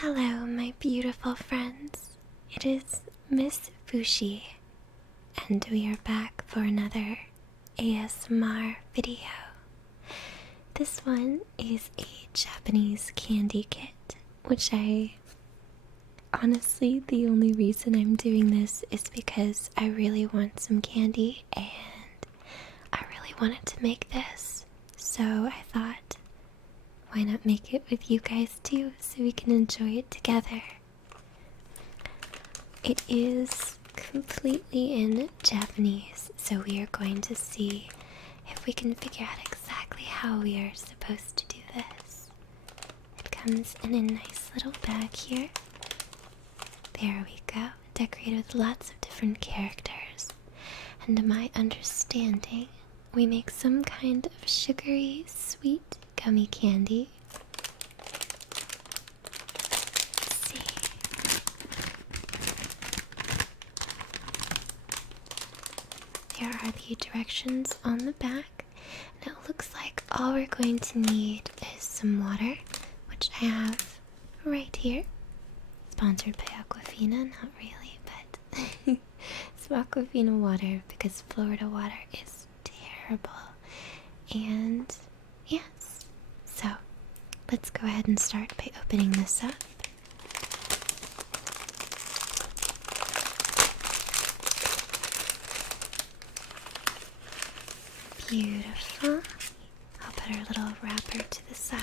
Hello, my beautiful friends. It is MissFushi, and we are back for another ASMR video. This one is a Japanese candy kit, which honestly, the only reason I'm doing this is because I really want some candy and I really wanted to make this. So I thought, why not make it with you guys too, so we can enjoy it together. It is completely in Japanese, so we are going to see if we can figure out exactly how we are supposed to do this. It comes in a nice little bag here. There we go, decorated with lots of different characters. And to my understanding, we make some kind of sugary, sweet gummy candy. Let's see. There are the directions on the back, and it looks like all we're going to need is some water, which I have right here. Sponsored by Aquafina, not really, but some Aquafina water because Florida water is terrible. And yes, so let's go ahead and start by opening this up. Beautiful. I'll put our little wrapper to the side.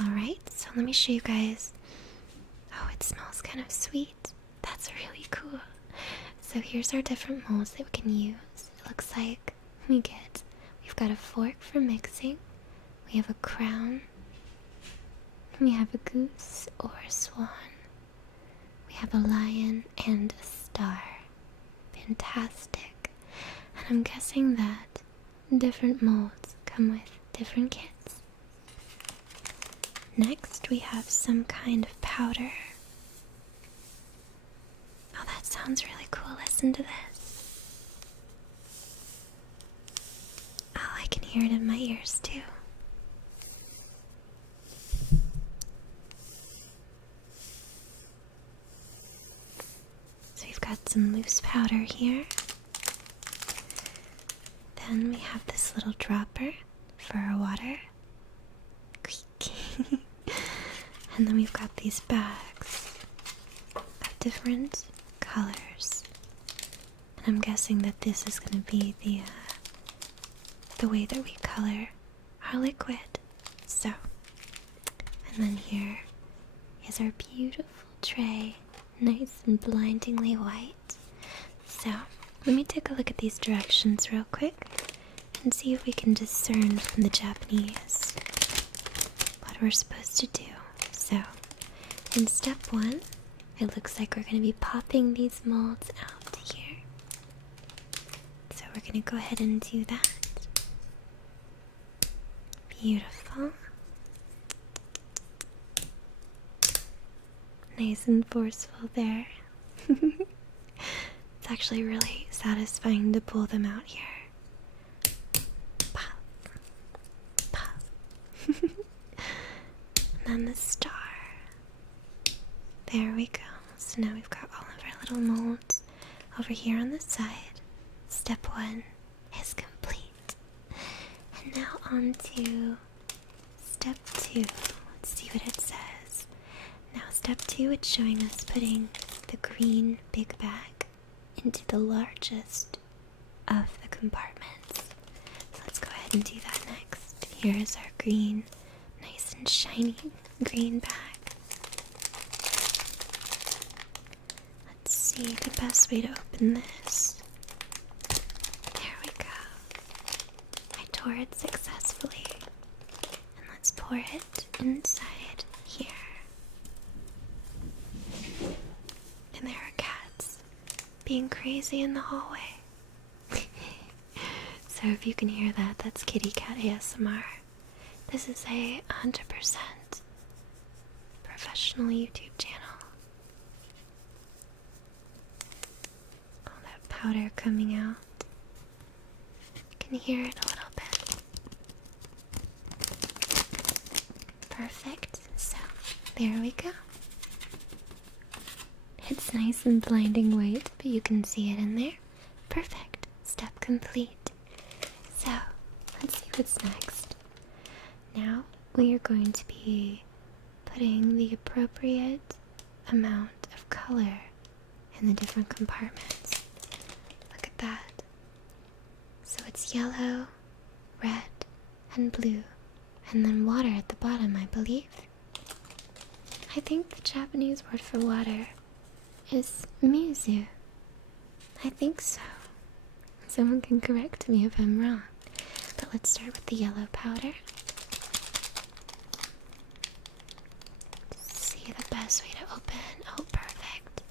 Alright, so let me show you guys. Oh, it smells kind of sweet. That's really cool. So here's our different molds that we can use. It looks like we've got a fork for mixing, we have a crown, we have a goose or a swan, we have a lion and a star. Fantastic. And I'm guessing that different molds come with different kits. Next, we have some kind of powder. Oh, that sounds really cool. Listen to this. Oh, I can hear it in my ears too. So we've got some loose powder here. Then we have this little dropper for our water. And then we've got these bags of different colors. And I'm guessing that this is going to be the way that we color our liquid. So, and then here is our beautiful tray, nice and blindingly white. So, let me take a look at these directions real quick and see if we can discern from the Japanese what we're supposed to do. So, in step 1, it looks like we're going to be popping these molds out here. So we're going to go ahead and do that. Beautiful. Nice and forceful there. It's actually really satisfying to pull them out here. Pop. Pop. And then the star. There we go. So now we've got all of our little molds over here on the side. Step 1 is complete. And now on to step 2. Let's see what it says. Now step 2, it's showing us putting the green big bag into the largest of the compartments. So let's go ahead and do that next. Here is our green, nice and shiny green bag. Let's see the best way to open this. There we go. I tore it successfully. And let's pour it inside here. And there are cats being crazy in the hallway. So if you can hear that, that's Kitty Cat ASMR. This is a 100% professional YouTube channel. All that powder coming out. You can hear it a little bit. Perfect. So, there we go. It's nice and blinding white, but you can see it in there. Perfect. Step complete. So, let's see what's next. Now, we are going to be putting the appropriate amount of color in the different compartments. Look at that. So it's yellow, red, and blue, and then water at the bottom, I believe. I think the Japanese word for water is mizu. I think so. Someone can correct me if I'm wrong. But let's start with the yellow powder. See the best way to open. Oh, perfect.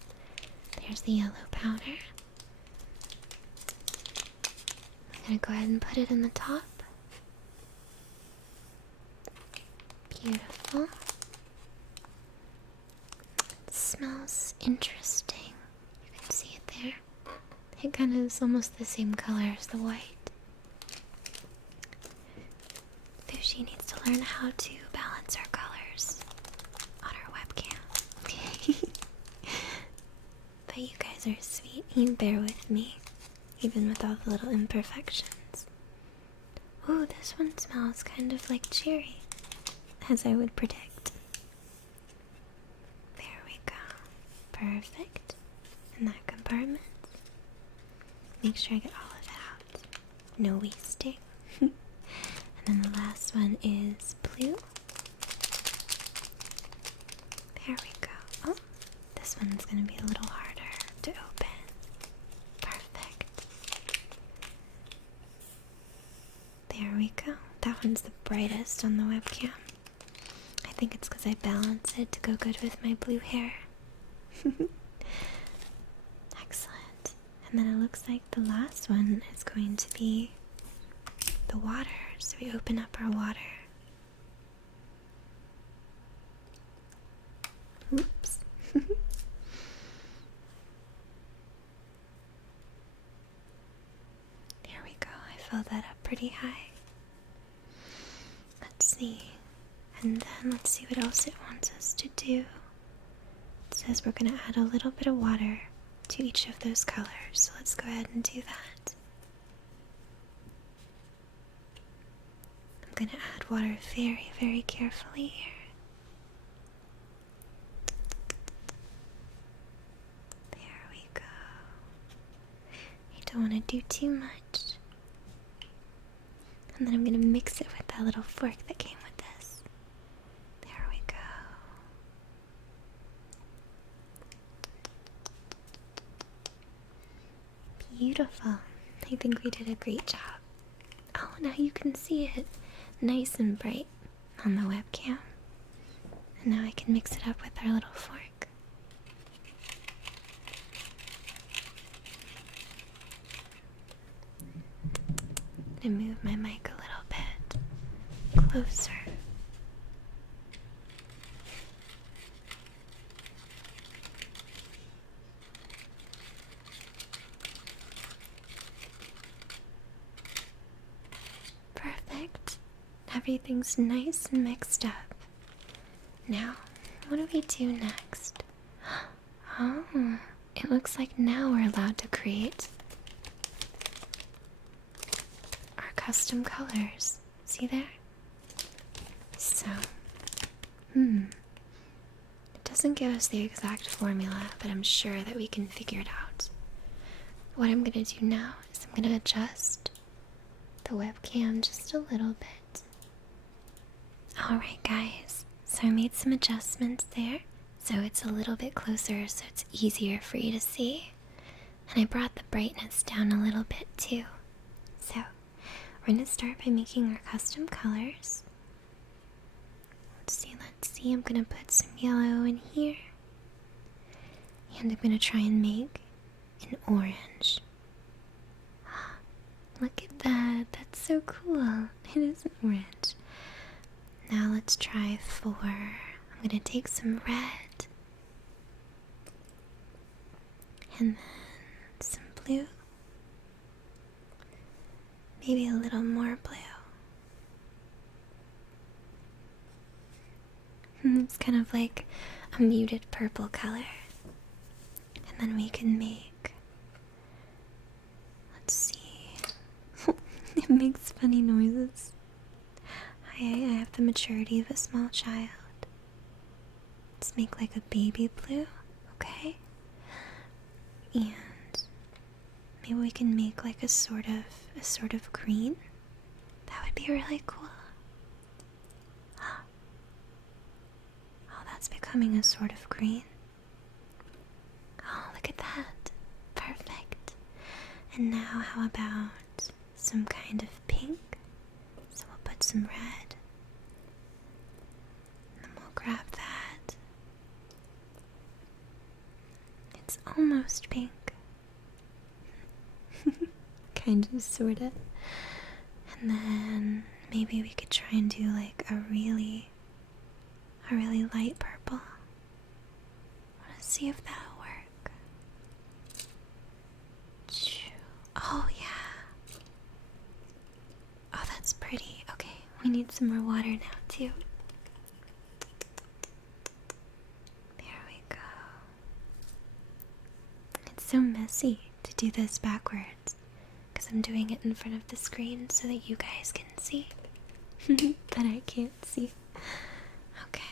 There's the yellow powder. I'm gonna go ahead and put it in the top. Beautiful. It smells interesting. You can see it there. It kind of is almost the same color as the white. Fushi needs to learn how to balance our colors on our webcam. But you guys are sweet. You bear with me, even with all the little imperfections. Ooh, this one smells kind of like cherry, as I would predict. There we go. Perfect. In that compartment. Make sure I get all of it out. No wasting. And then the last one is blue. There we go. Oh, this one's going to be a little harder to open. Perfect. There we go. That one's the brightest on the webcam. I think it's because I balance it to go good with my blue hair. Excellent. And then it looks like the last one is going to be the water. So we open up our water. Oops. There we go. I filled that up pretty high. Let's see. And then let's see what else it wants us to do. It says we're going to add a little bit of water to each of those colors. So let's go ahead and do that. I'm going to add water very, very carefully here. There we go. You don't want to do too much. And then I'm going to mix it with that little fork that came with this. There we go. Beautiful. I think we did a great job. Oh, now you can see it nice and bright on the webcam. And now I can mix it up with our little fork. I'm gonna move my mic a little bit closer. Perfect. Everything's nice and mixed up. Now, what do we do next? Oh, it looks like now we're allowed to create our custom colors. See there? So, it doesn't give us the exact formula, but I'm sure that we can figure it out. What I'm gonna do now is I'm gonna adjust the webcam just a little bit. Alright guys, so I made some adjustments there, so it's a little bit closer so it's easier for you to see. And I brought the brightness down a little bit too. So, we're going to start by making our custom colors. Let's see, I'm going to put some yellow in here. And I'm going to try and make an orange. Look at that, that's so cool. It is an orange. Now let's try for, I'm going to take some red. And then some blue. Maybe a little more blue. it's kind of like a muted purple color. And then we can make, let's see, it makes funny noises. I have the maturity of a small child. Let's make like a baby blue, okay? And maybe we can make like a sort of green. That would be really cool. Oh, that's becoming a sort of green. Oh, look at that. Perfect. And now how about some kind of pink? So we'll put some red. And then we'll grab that. It's almost pink. Kind of, sorta. And then maybe we could try and do like a really light purple. Wanna see if that'll work. Oh yeah. Oh, that's pretty. Okay, we need some more water now too. There we go. It's so messy to do this backwards, because I'm doing it in front of the screen so that you guys can see. But I can't see. Okay.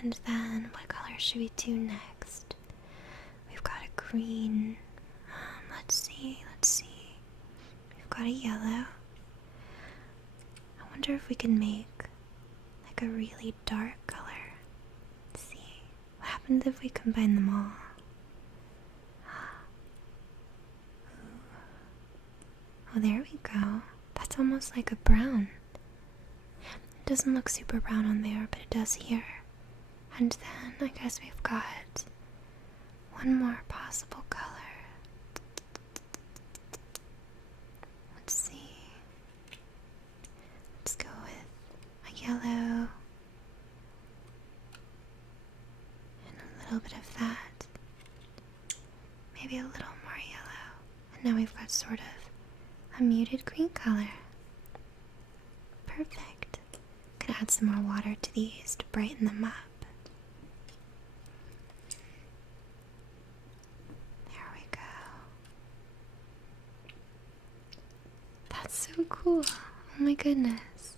And then what color should we do next? We've got a green. Let's see. We've got a yellow. I wonder if we can make like a really dark color. Let's see. What happens if we combine them all? Oh, there we go. That's almost like a brown. It doesn't look super brown on there, but it does here. And then I guess we've got one more possible color. Let's see. Let's go with a yellow and a little bit of that. Maybe a little more yellow. And now we've got sort of a muted green color. Perfect. Could add some more water to these to brighten them up. There we go. That's so cool. Oh my goodness.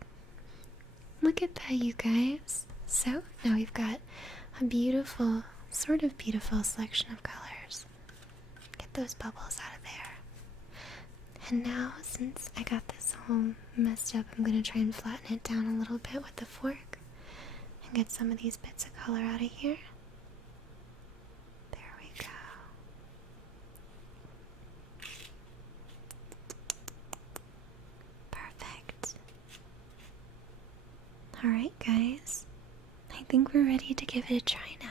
Look at that, you guys. So now we've got a beautiful, sort of beautiful selection of colors. Get those bubbles out of there. And now, since I got this all messed up, I'm going to try and flatten it down a little bit with the fork and get some of these bits of color out of here. There we go. Perfect. Alright guys, I think we're ready to give it a try now.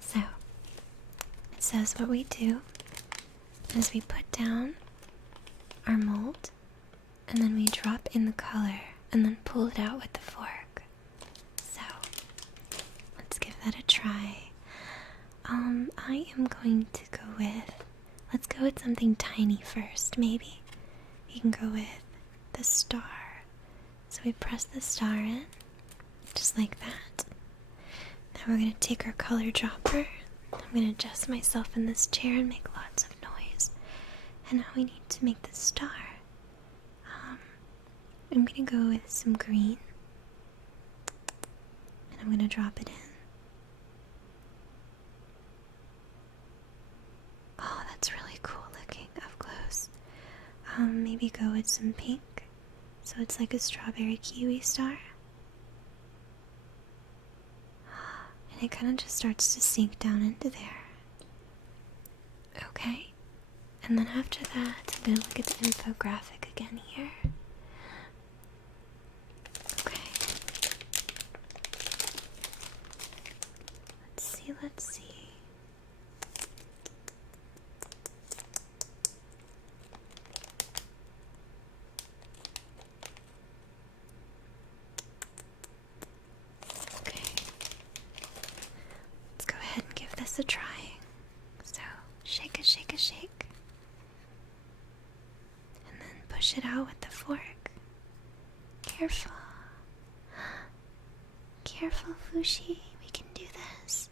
So, it says what we do is we put down our mold, and then we drop in the color and then pull it out with the fork. So let's give that a try. I am going to go with, let's go with something tiny first. Maybe you can go with the star. So we press the star in just like that. Now we're going to take our color dropper. I'm going to adjust myself in this chair and make lots of noise. And now we need to make the star. I'm going to go with some green. And I'm going to drop it in. Oh, that's really cool looking up close. Maybe go with some pink. So it's like a strawberry kiwi star. And it kind of just starts to sink down into there. Okay. And then after that, I'm going to look at the infographic again here. Okay. Let's see. Okay. Let's go ahead and give this a try. So, shake a shake a shake. And then push it out with the fork. Careful. Careful, Fushi. We can do this.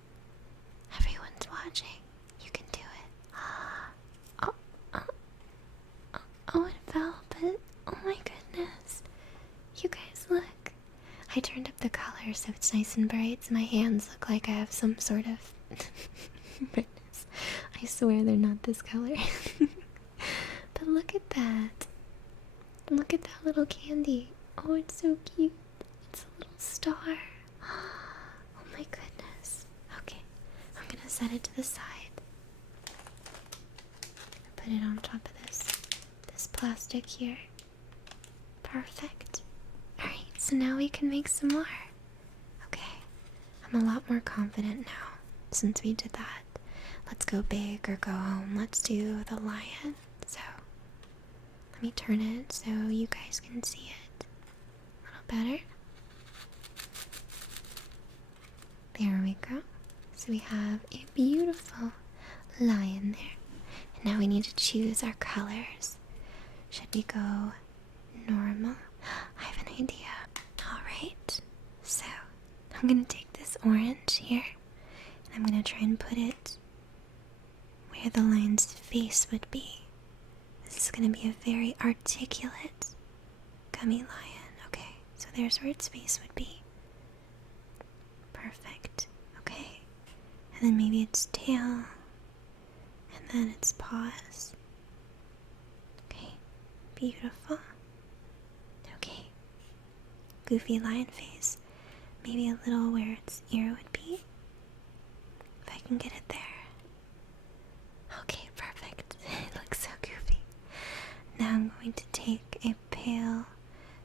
Everyone's watching. You can do it. Oh, oh, oh, oh, it fell, but oh my goodness. You guys, look. I turned up the color so it's nice and bright, so my hands look like I have some sort of redness. I swear they're not this color. But look at that. Look at that little candy. Oh, it's so cute. It's a little star. Oh my goodness. Okay, I'm gonna set it to the side. Put it on top of this plastic here. Perfect. Alright, so now we can make some more. Okay, I'm a lot more confident now since we did that. Let's go big or go home. Let's do the lion. So, let me turn it so you guys can see it a little better. There we go. So we have a beautiful lion there. And now we need to choose our colors. Should we go normal? I have an idea. Alright, so I'm gonna take this orange here and I'm gonna try and put it where the lion's face would be. This is gonna be a very articulate gummy lion. Okay, so there's where its face would be. Perfect. Okay, and then maybe its tail, and then its paws. Okay, beautiful. Okay, goofy lion face. Maybe a little where its ear would be. If I can get it there. Okay, perfect. It looks so goofy. Now I'm going to take a pale,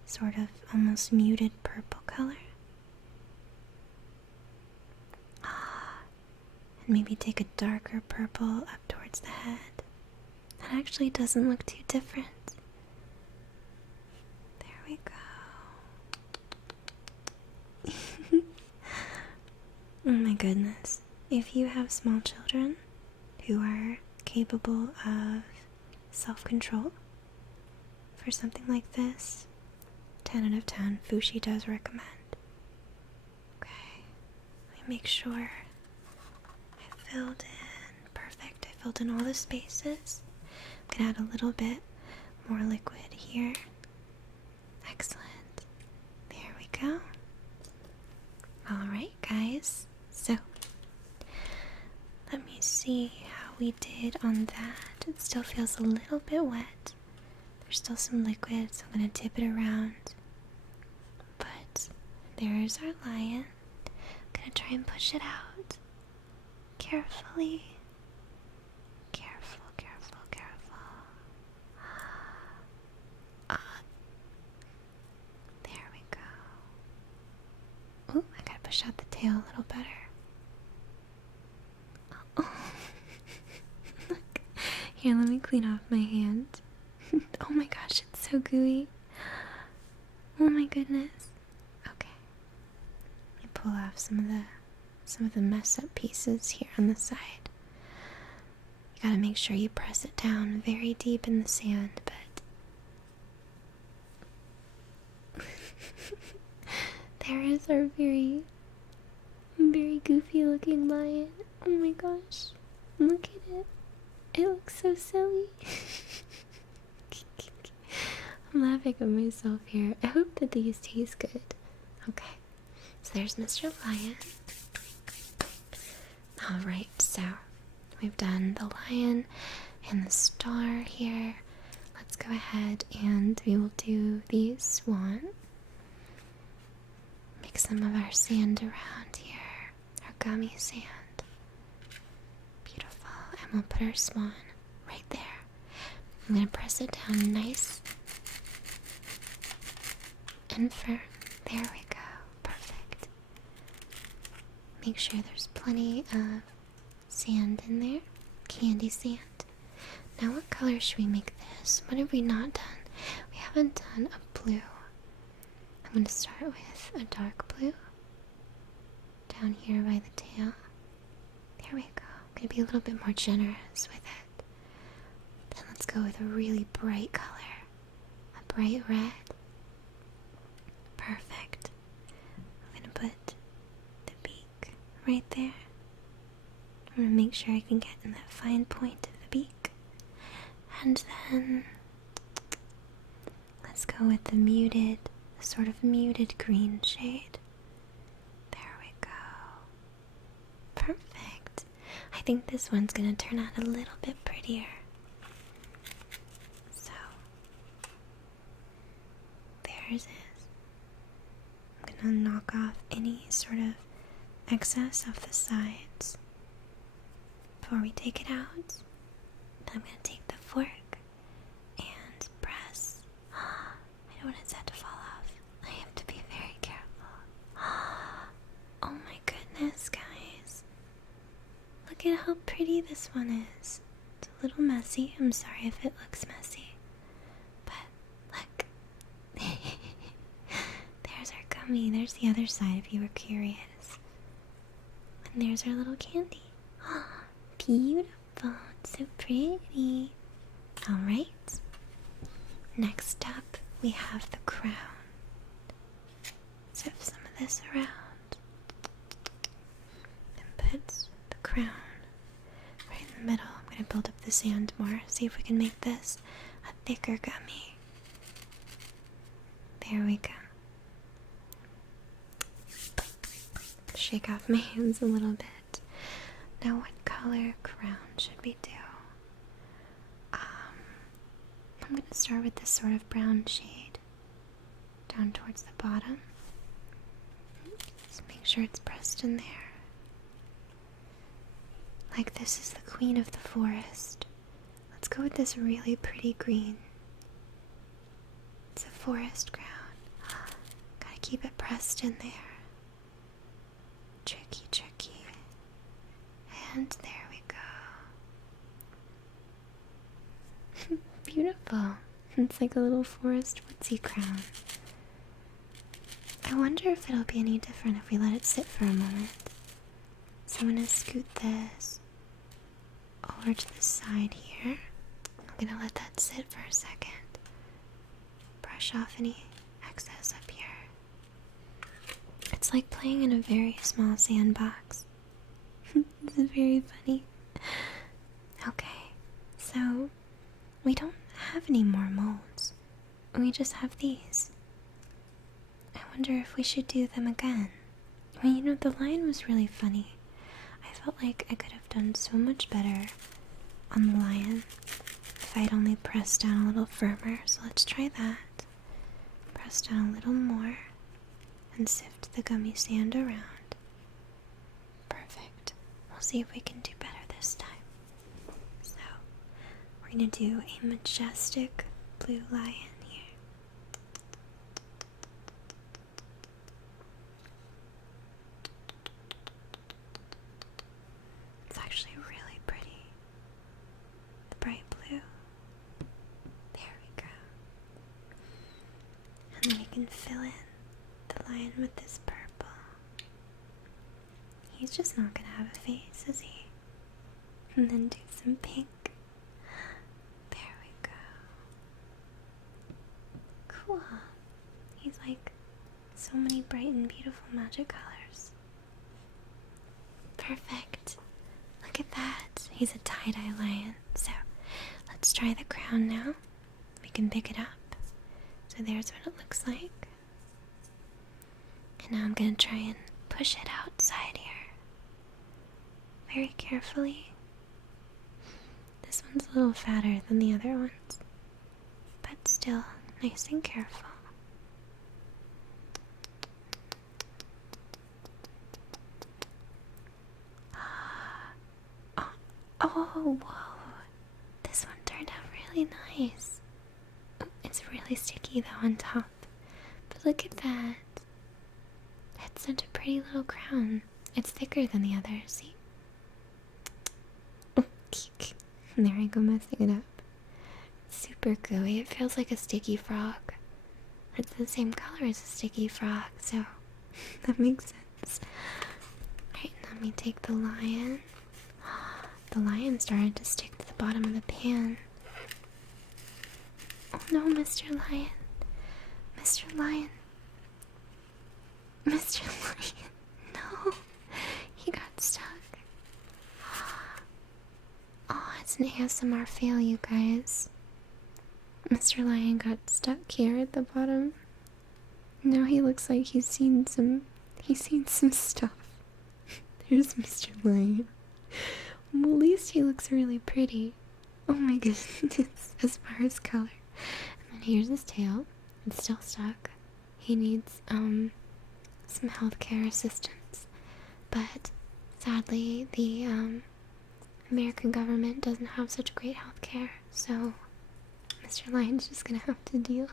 sort of almost muted purple color. And maybe take a darker purple up towards the head. That actually doesn't look too different. There we go. Oh my goodness. If you have small children who are capable of self-control for something like this, 10 out of 10, Fushi does recommend. Okay, let me make sure I filled in. Perfect, I filled in all the spaces. I'm gonna add a little bit more liquid here. Excellent. There we go. Alright guys, so let me see how we did on that. It still feels a little bit wet. There's still some liquid, so I'm going to tip it around. But there's our lion. I'm going to try and push it out. Carefully. Careful, careful, careful. There we go. Oh, I gotta push out the tail a little better. Oh. Look. Here, let me clean off my hand. Oh my gosh, it's so gooey. Oh my goodness. Okay. Let me pull off some of the messed up pieces here on the side. You gotta make sure you press it down very deep in the sand, but there is our very, very goofy looking lion. Oh my gosh. Look at it. It looks so silly. I'm laughing at myself here. I hope that these taste good. Okay. So there's Mr. Lion. Alright, so we've done the lion and the star here. Let's go ahead and we will do the swan. Make some of our sand around here. Our gummy sand. Beautiful. And we'll put our swan right there. I'm going to press it down nice and firm. There we go. Perfect. Make sure there's plenty of sand in there. Candy sand. Now what color should we make this? What have we not done? We haven't done a blue. I'm going to start with a dark blue. Down here by the tail. There we go. I'm going to be a little bit more generous with it. Then let's go with a really bright color. A bright red. Perfect. I'm going to put right there. I'm gonna make sure I can get in that fine point of the beak. And then let's go with the sort of muted green shade. There we go. Perfect. I think this one's gonna turn out a little bit prettier. So, there's it. I'm gonna knock off any sort of excess off the sides before we take it out. Then I'm gonna take the fork and press. I don't want it set to fall off. I have to be very careful. Oh my goodness, guys. Look at how pretty this one is. It's a little messy. I'm sorry if it looks messy. But look. There's our gummy. There's the other side if you were curious. And there's our little candy. Beautiful. It's so pretty. Alright. Next up, we have the crown. Zip some of this around. And put the crown right in the middle. I'm going to build up the sand more. See if we can make this a thicker gummy. There we go. Shake off my hands a little bit. Now what color crown should we do? I'm going to start with this sort of brown shade down towards the bottom. Just make sure it's pressed in there. Like this is the queen of the forest. Let's go with this really pretty green. It's a forest crown. Gotta keep it pressed in there. Tricky, tricky. And there we go. Beautiful. It's like a little forest woodsy crown. I wonder if it'll be any different if we let it sit for a moment. So I'm going to scoot this over to the side here. I'm going to let that sit for a second. Brush off any excess up here. It's like playing in a very small sandbox. This is very funny. Okay, so we don't have any more molds. We just have these. I wonder if we should do them again. I mean, you know, the line was really funny. I felt like I could have done so much better on the lion if I'd only pressed down a little firmer. So let's try that. Press down a little more and sift the gummy sand around. Perfect. We'll see if we can do better this time. So, we're going to do a majestic blue lion here. It's actually really pretty. The bright blue. There we go. And then we can fill in the lion with this purple. He's just not gonna have a face, is he? And then do some pink. There we go. Cool. He's like so many bright and beautiful magic colors. Perfect. Look at that. He's a tie-dye lion. So let's try the crown now. We can pick it up. So there's what it looks like. And now I'm going to try and push it outside here. Very carefully. This one's a little fatter than the other ones, but still nice and careful. Oh, whoa. This one turned out really nice. Oh, it's really sticky though on top. But look at that. It's such a pretty little crown. It's thicker than the others, see? There I go messing it up. It's super gooey. It feels like a sticky frog. It's the same color as a sticky frog, so that makes sense. Alright, let me take the lion. The lion started to stick to the bottom of the pan. Oh no, Mr. Lion. Mr. Lion. Mr. Lion. No. He got It's an ASMR fail, you guys. Mr. Lion got stuck here at the bottom. Now he looks like he's seen some stuff. There's Mr. Lion. Well, at least he looks really pretty. Oh my goodness, as far as color. And then here's his tail. It's still stuck. He needs some healthcare assistance. But sadly, the American government doesn't have such great healthcare, so Mr. Lion's just gonna have to deal.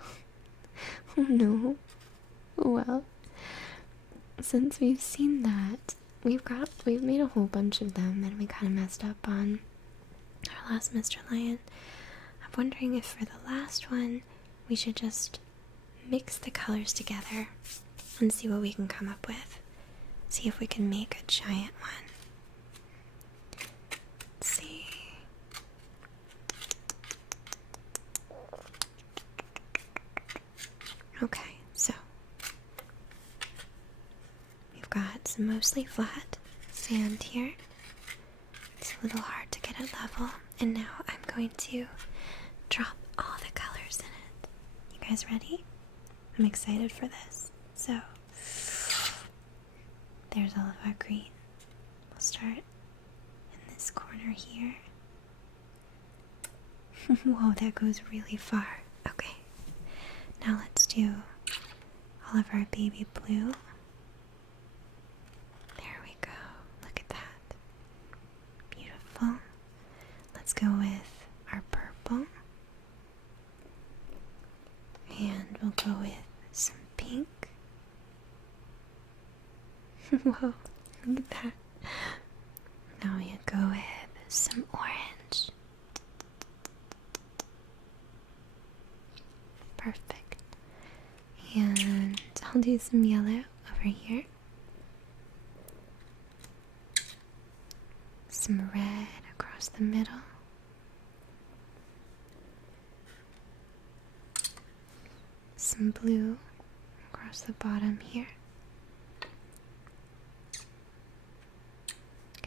Oh no. Well, since we've seen that, we've made a whole bunch of them, and we kind of messed up on our last Mr. Lion. I'm wondering if for the last one we should just mix the colors together and see what we can come up with. See if we can make a giant one. Let's see. Okay, so we've got some mostly flat sand here. It's a little hard to get it level, and now I'm going to drop all the colors in it. You guys ready? I'm excited for this. So there's all of our green. We'll start in this corner here. Whoa, that goes really far. Okay. Now let's do all of our baby blue. There we go. Look at that. Beautiful. Let's go with our purple. And we'll go with some pink. Whoa, look at that. Now we go with some orange. Perfect. And I'll do some yellow over here. Some red across the middle. Some blue across the bottom here.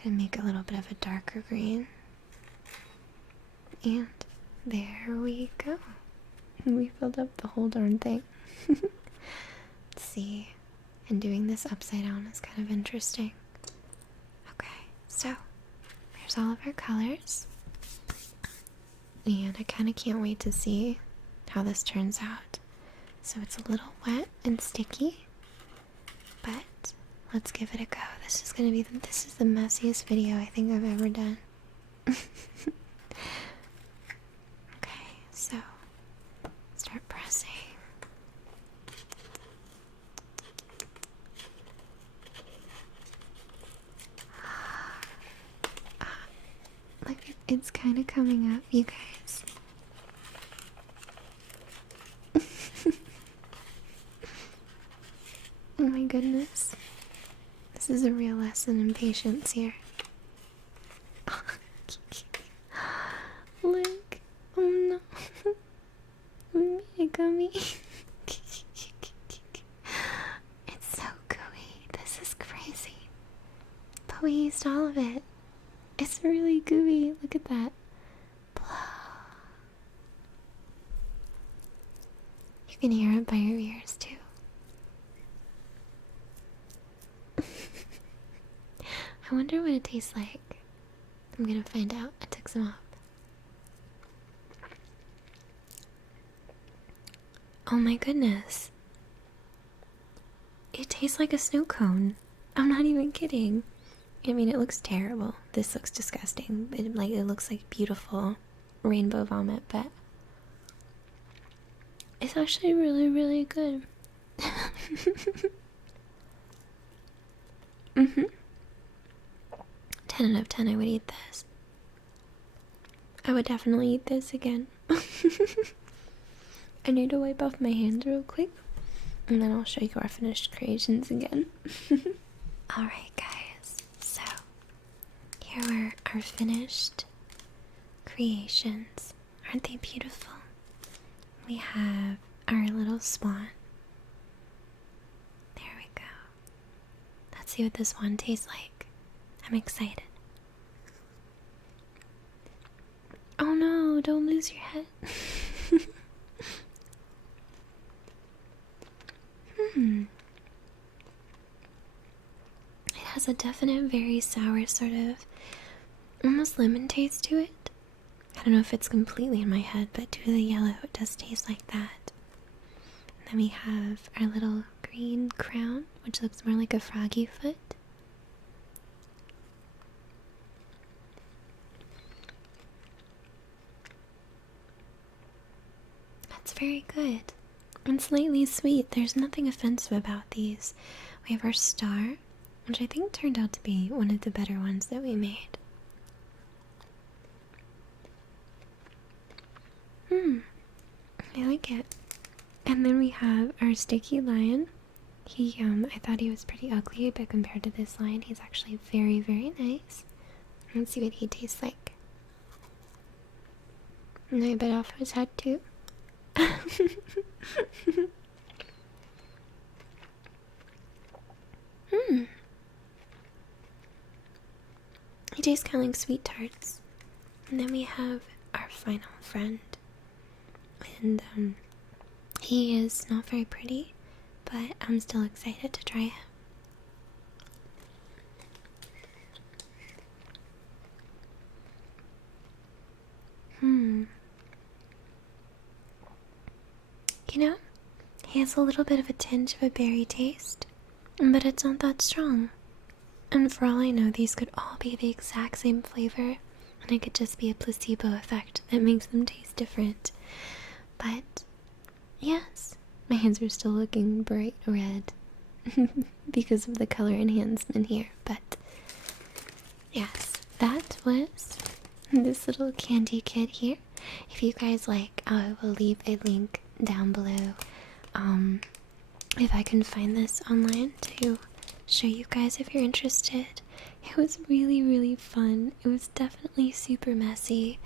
Gonna make a little bit of a darker green. And there we go. We filled up the whole darn thing. Let's see. And doing this upside down is kind of interesting. Okay, so there's all of our colors. And I kind of can't wait to see how this turns out. So it's a little wet and sticky, but let's give it a go. This is gonna be this is the messiest video I think I've ever done. Okay, so start pressing. Look, it's kind of coming up, you guys. Oh my goodness. This is a real lesson in patience here. Look. Oh no. We made a gummy. It's so gooey. This is crazy. But we used all of it. It's really gooey. Look at that. You can hear it by your ears too. I wonder what it tastes like. I'm gonna find out. I took some off. Oh my goodness. It tastes like a snow cone. I'm not even kidding. I mean, it looks terrible. This looks disgusting. It looks like beautiful rainbow vomit, but it's actually really, really good. Mm-hmm. 10 out of 10, I would eat this. I would definitely eat this again. I need to wipe off my hands real quick, and then I'll show you our finished creations again. Alright guys, so here are our finished creations. Aren't they beautiful? We have our little swan. There we go. Let's see what this one tastes like. I'm excited. don't lose your head. It has a definite, very sour sort of almost lemon taste to it. I don't know if it's completely in my head, but due to the yellow, it does taste like that. And then we have our little green crown, which looks more like a froggy foot. That's very good. And slightly sweet. There's nothing offensive about these. We have our star, which I think turned out to be one of the better ones that we made. I like it. And then we have our sticky lion. I thought he was pretty ugly, but compared to this lion, he's actually very, very nice. Let's see what he tastes like. And I bit off his head too. He tastes kind of like sweet tarts. And then we have our final friend. And he is not very pretty, but I'm still excited to try him. You know, he has a little bit of a tinge of a berry taste, but it's not that strong. And for all I know, these could all be the exact same flavor, and it could just be a placebo effect that makes them taste different. But yes, my hands are still looking bright red because of the color enhancement here. But yes, that was this little candy kit here. If you guys like, I will leave a link down below. If I can find this online to show you guys if you're interested. It was really, really fun. It was definitely super messy.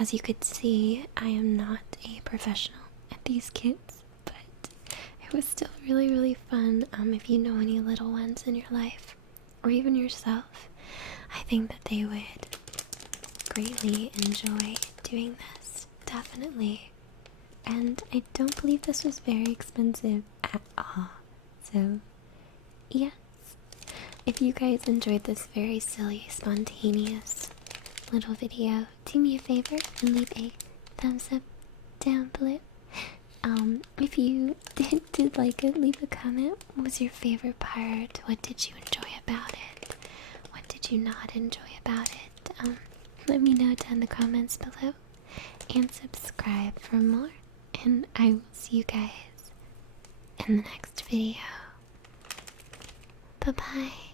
As you could see, I am not a professional at these kits, but it was still really, really fun. If you know any little ones in your life, or even yourself, I think that they would greatly enjoy doing this, definitely. And I don't believe this was very expensive at all. So, yes. If you guys enjoyed this very silly, spontaneous little video, do me a favor and leave a thumbs up down below. If you did like it, leave a comment. What was your favorite part? What did you enjoy about it? What did you not enjoy about it? Let me know down in the comments below. And subscribe for more. And I will see you guys in the next video. Bye-bye.